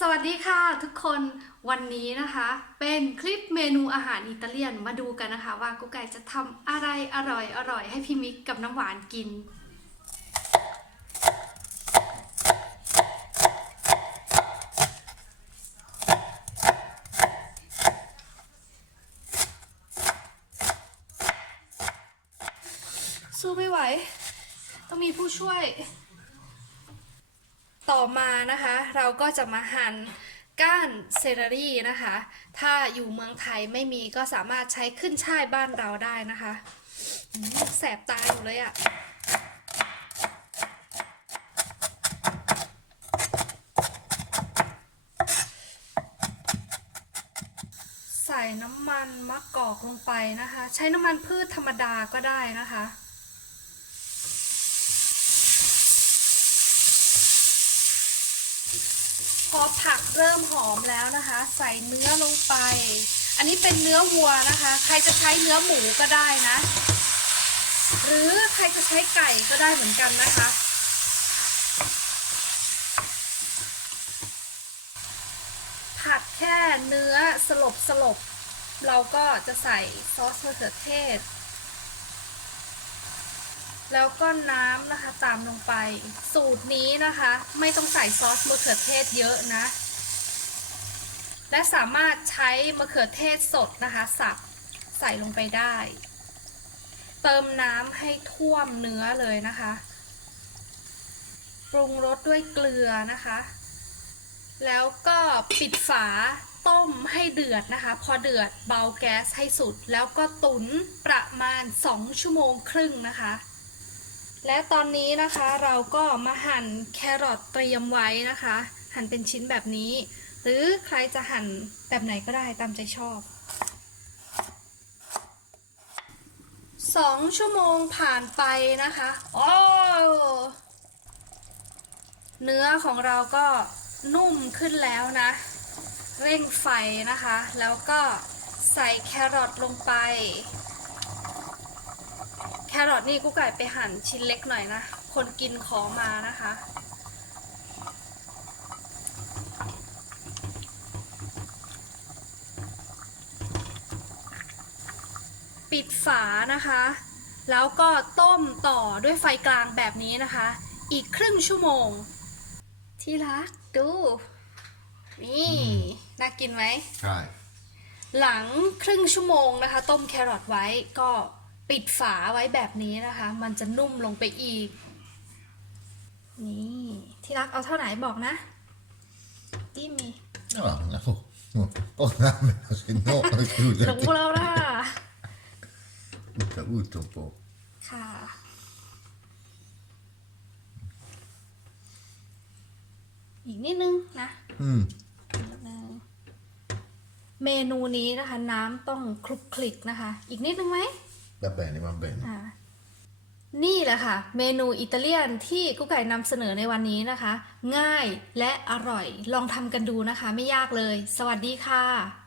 สวัสดีค่ะทุกคนวันนี้นะคะ เป็นคลิปเมนูอาหารอิตาเลียนมาดูกันนะคะ ว่ากุ๊กไก่จะทำอะไรอร่อยอร่อยให้พี่มิกกับน้ำหวานกิน สู้ไม่ไหว ต้องมีผู้ช่วย ต่อมานะคะ เราก็จะมาหั่นก้านเซเลอรี่นะคะ ถ้าอยู่เมืองไทยไม่มีก็สามารถใช้ขึ้นช่ายบ้านเราได้นะคะแสบตาอยู่เลยอะ่ะใส่น้ำมันมะกอกลงไปนะคะ ใช้น้ำมันพืชธรรมดาก็ได้นะคะ อผักเริ่มหอมแล้วนะคะ ใส่เนื้อลงไป อันนี้เป็นเนื้อวัวนะคะ ใครจะใช้เนื้อหมูก็ได้นะ หรือใครจะใช้ไก่ก็ได้เหมือนกันนะคะ ผัดแค่เนื้อสลบสลบเราก็จะใส่ซอสมะเขือเทศ แล้วก็น้ำนะคะตามลงไป สูตรนี้นะคะ ไม่ต้องใส่ซอสมะเขือเทศเยอะนะ และสามารถใช้มะเขือเทศสดนะคะ สับใส่ลงไปได้ เติมน้ำให้ท่วมเนื้อเลยนะคะ ปรุงรสด้วยเกลือนะคะ แล้วก็ปิดฝาต้มให้เดือดนะคะ พอเดือดเบาแก๊สให้สุด แล้วก็ตุนประมาณ 2 ชั่วโมงครึ่งนะคะ และตอนนี้นะคะเราก็มาหั่นแครอทเตรียมไว้นะคะ หั่นเป็นชิ้นแบบนี้ หรือใครจะหั่นแบบไหนก็ได้ตามใจชอบสองชั่วโมงผ่านไปนะคะโอ้เนื้อของเราก็นุ่มขึ้นแล้วนะ เร่งไฟนะคะ แล้วก็ใส่แครอทลงไป ครอทนี่กุ๊กไก่ไปหั่นชิ้นเล็กหน่อยนะ คนกินขอมานะคะ ปิดฝานะคะ แล้วก็ต้มต่อด้วยไฟกลางแบบนี้นะคะ อีกครึ่งชั่วโมง ที่รักดู นี่ น่ากินไหม ใช่ หลังครึ่งชั่วโมงนะคะ ต้มแครอทไว้ก็ ปิดฝาไว้แบบนี้นะคะ มันจะนุ่มลงไปอีก นี่ที่รักเอาเท่าไหร่บอกนะดิมี Ja, no. Oh, nej, men alltså, no, หลงเราล่ะ Titta ut dem på. ค่ะ อีกนิดนึงนะ Mm. เมนูนี้นะคะ น้ำต้องคลุกคลิกนะคะ อีกนิดนึงไหม Va bene, va bene. อ่านี่แหละค่ะ เมนูอิตาเลียนที่กุ๊กไก่นำเสนอในวันนี้นะคะ ง่ายและอร่อยลองทำกันดูนะคะ ไม่ยากเลย สวัสดีค่ะ